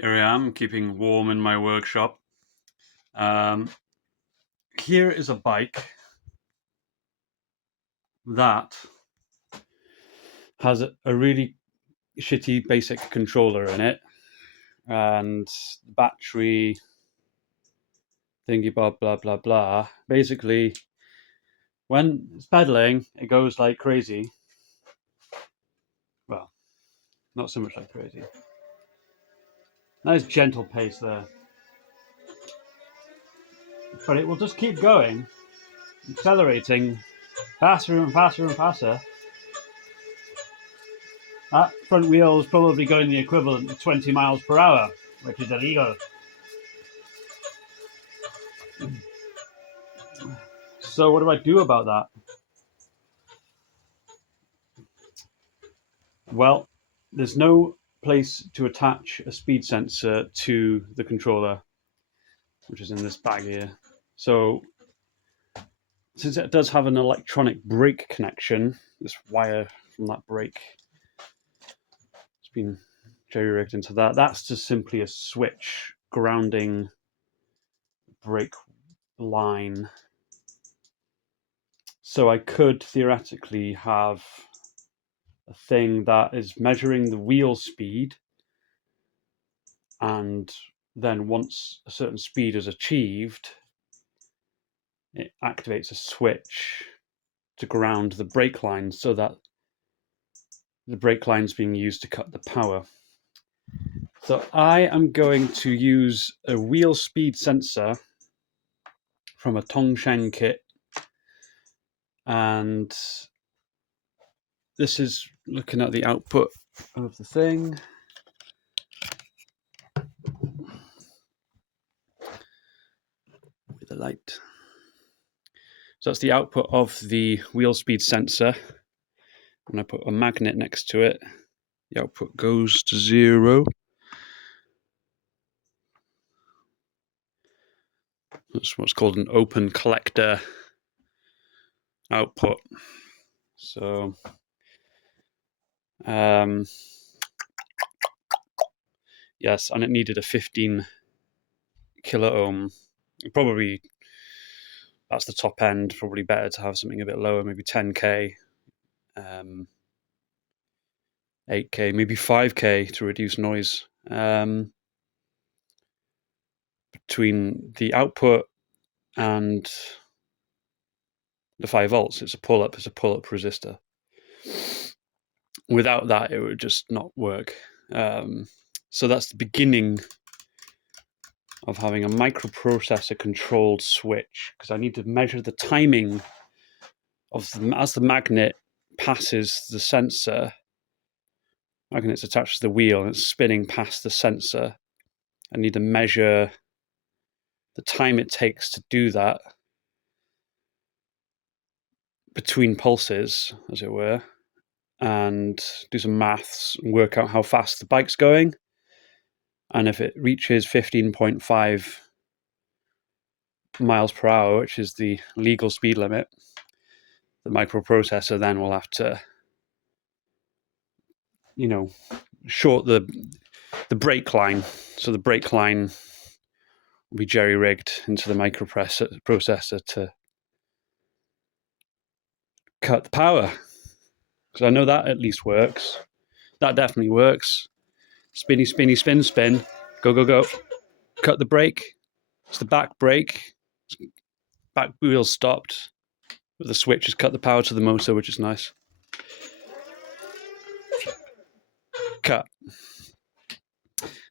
Here I am, keeping warm in my workshop. Here is a bike that has a really shitty basic controller in it, and battery thingy blah blah blah blah. Basically, when it's pedaling, it goes like crazy. Well, not so much like crazy. Nice gentle pace there. But it will just keep going, accelerating faster and faster and faster. That front wheel is probably going the equivalent of 20 miles per hour, which is illegal. So what do I do about that? Well, there's no place to attach a speed sensor to the controller, which is in this bag here. So since it does have an electronic brake connection, this wire from that brake has been jerry-rigged into that. That's just simply a switch grounding brake line. So I could theoretically have a thing that is measuring the wheel speed, and then once a certain speed is achieved, it activates a switch to ground the brake line so that the brake line is being used to cut the power. So I am going to use a wheel speed sensor from a Tongshan kit, and this is looking at the output of the thing. With the light. So that's the output of the wheel speed sensor. When I put a magnet next to it, the output goes to 0. That's what's called an open collector output. So yes, and it needed a 15 kilo ohm. Probably that's the top end. Probably better to have something a bit lower, maybe 10k, 8k, maybe 5k to reduce noise. Between the output and the 5 volts, it's a pull-up resistor. Without that, it would just not work. So that's the beginning of having a microprocessor controlled switch, because I need to measure the timing of as the magnet passes the sensor. Magnet's attached to the wheel and it's spinning past the sensor. I need to measure the time it takes to do that between pulses, as it were, and do some maths and work out how fast the bike's going. And if it reaches 15.5 miles per hour, which is the legal speed limit, the microprocessor then will have to, short the brake line. So the brake line will be jerry-rigged into the microprocessor to cut the power. Because I know that at least works. That definitely works. Spinny, spinny, spin, spin. Go, go, go. Cut the brake. It's the back brake. Back wheel stopped. But the switch has cut the power to the motor, which is nice. Cut.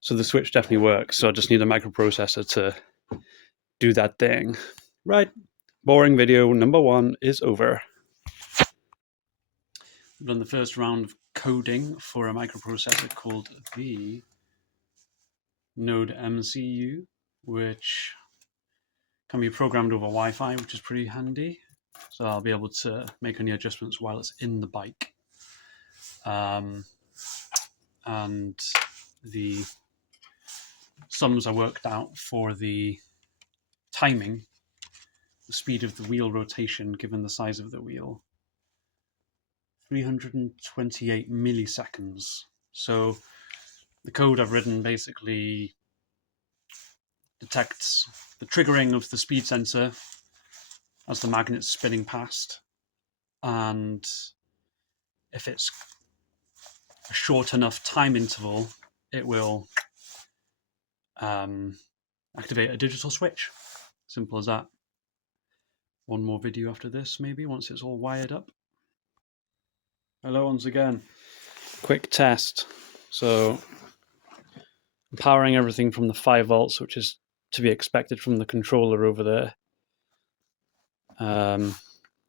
So the switch definitely works. So I just need a microprocessor to do that thing. Right. Boring video number 1 is over. I've done the first round of coding for a microprocessor called the Node MCU, which can be programmed over Wi-Fi, which is pretty handy. So I'll be able to make any adjustments while it's in the bike. And the sums I worked out for the timing, the speed of the wheel rotation given the size of the wheel, 328 milliseconds. So the code I've written basically detects the triggering of the speed sensor as the magnet's spinning past, and if it's a short enough time interval, it will activate a digital switch. Simple as that. One more video after this, maybe, once it's all wired up. Hello once again. Quick test. So I'm powering everything from the 5 volts, which is to be expected from the controller over there.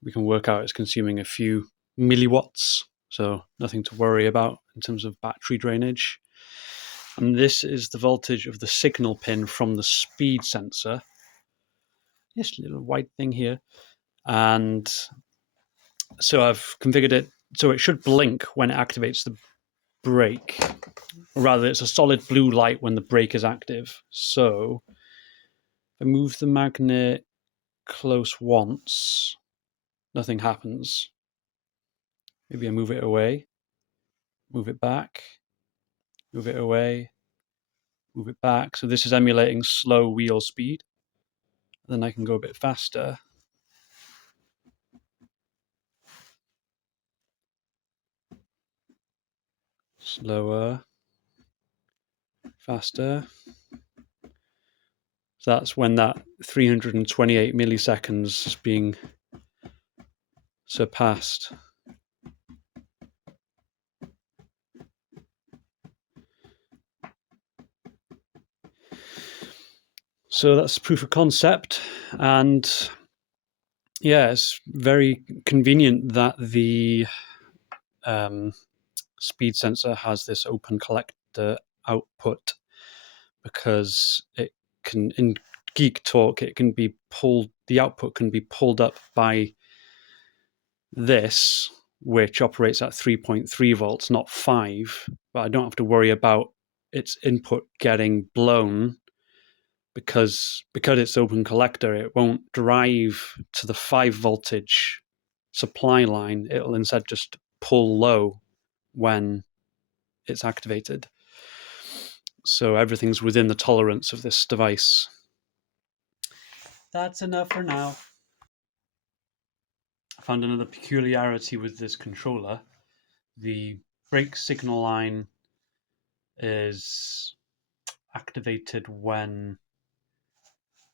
We can work out it's consuming a few milliwatts, so nothing to worry about in terms of battery drainage. And this is the voltage of the signal pin from the speed sensor. This little white thing here. And so I've configured it so it should blink when it activates the brake. Or rather, it's a solid blue light when the brake is active. So if I move the magnet close once, nothing happens. Maybe I move it away, move it back, move it away, move it back. So this is emulating slow wheel speed. Then I can go a bit faster. Slower, faster. So that's when that 328 milliseconds is being surpassed. So that's proof of concept, and yeah, it's very convenient that the speed sensor has this open collector output, because it can, in geek talk, it can be pulled, the output can be pulled up by this, which operates at 3.3 volts, not 5, but I don't have to worry about its input getting blown, because it's open collector, it won't drive to the 5 voltage supply line. It'll instead just pull low when it's activated. So everything's within the tolerance of this device. That's enough for now. I found another peculiarity with this controller. The brake signal line is activated when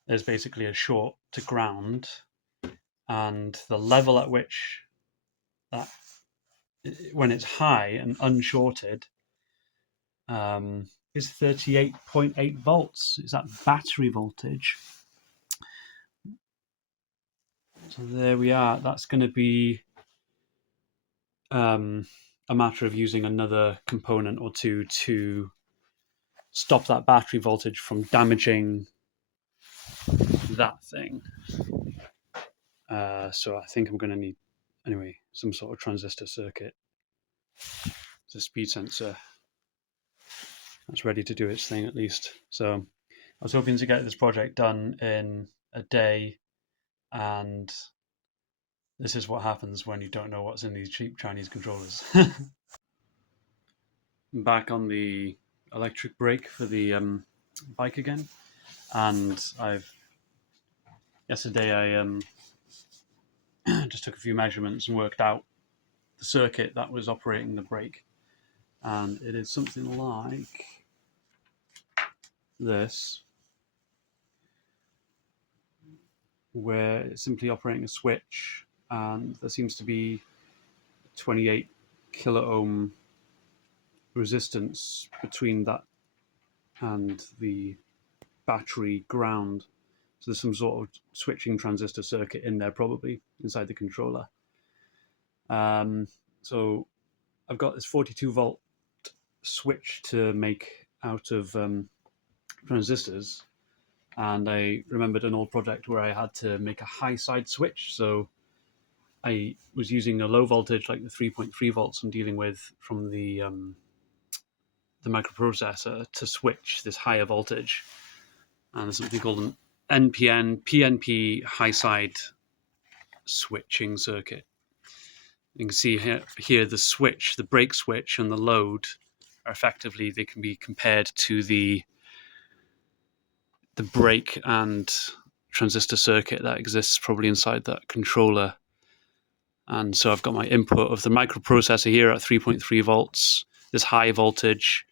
there's basically a short to ground, and the level at which that, when it's high and unshorted, is 38.8 volts. Is that battery voltage? So there we are. That's going to be a matter of using another component or two to stop that battery voltage from damaging that thing. So I think I'm going to need, anyway, some sort of transistor circuit. It's a speed sensor that's ready to do its thing, at least. So I was hoping to get this project done in a day, and this is what happens when you don't know what's in these cheap Chinese controllers. Back on the electric brake for the bike again, and yesterday I just took a few measurements and worked out the circuit that was operating the brake, and it is something like this, where it's simply operating a switch, and there seems to be 28 kilo ohm resistance between that and the battery ground. So there's some sort of switching transistor circuit in there, probably inside the controller. So I've got this 42 volt switch to make out of transistors, and I remembered an old project where I had to make a high side switch. So I was using a low voltage, like the 3.3 volts I'm dealing with from the microprocessor, to switch this higher voltage. And there's something called an PNP high side switching circuit. You can see here the switch, the brake switch, and the load are effectively, they can be compared to the brake and transistor circuit that exists probably inside that controller. And so I've got my input of the microprocessor here at 3.3 volts, this high voltage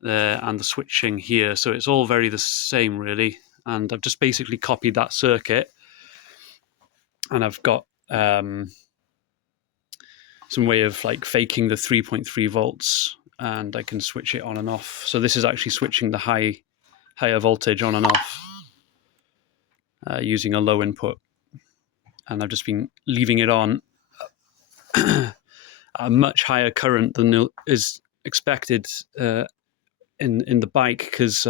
there, and the switching here. So it's all very the same, really. And I've just basically copied that circuit, and I've got some way of like faking the 3.3 volts, and I can switch it on and off. So this is actually switching the higher voltage on and off using a low input. And I've just been leaving it on a much higher current than is expected in the bike, because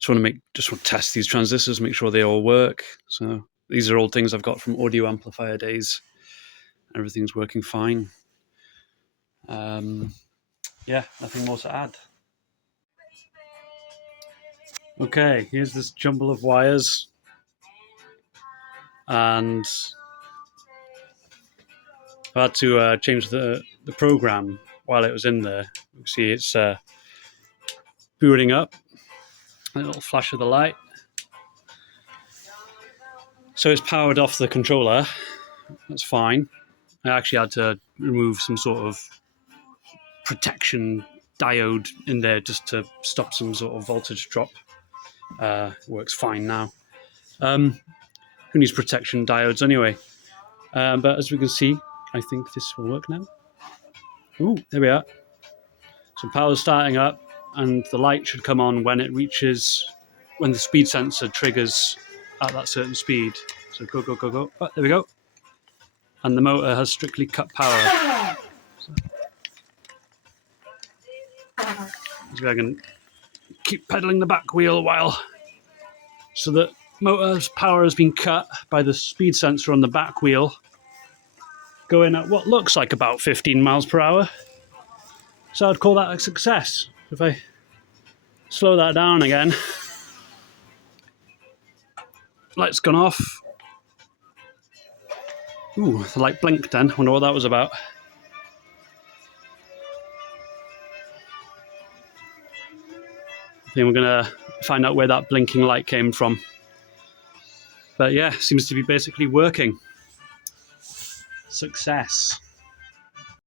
just want to test these transistors, make sure they all work. So these are all things I've got from audio amplifier days. Everything's working fine. Yeah, nothing more to add. Okay, here's this jumble of wires, and I had to change the program while it was in there. You see it's booting up, a little flash of the light. So it's powered off the controller, that's fine. I actually had to remove some sort of protection diode in there just to stop some sort of voltage drop. Works fine now. Who needs protection diodes anyway? But as we can see, I think this will work now. Ooh, there we are. So power's starting up, and the light should come on when the speed sensor triggers at that certain speed. So go, go, go, go. Oh, there we go. And the motor has strictly cut power. So I can keep pedaling the back wheel while, so that motor's power has been cut by the speed sensor on the back wheel, going at what looks like about 15 miles per hour. So I'd call that a success. If I slow that down again, light's gone off. Ooh, the light blinked then. Wonder what that was about. I think we're gonna find out where that blinking light came from. But yeah, seems to be basically working. Success.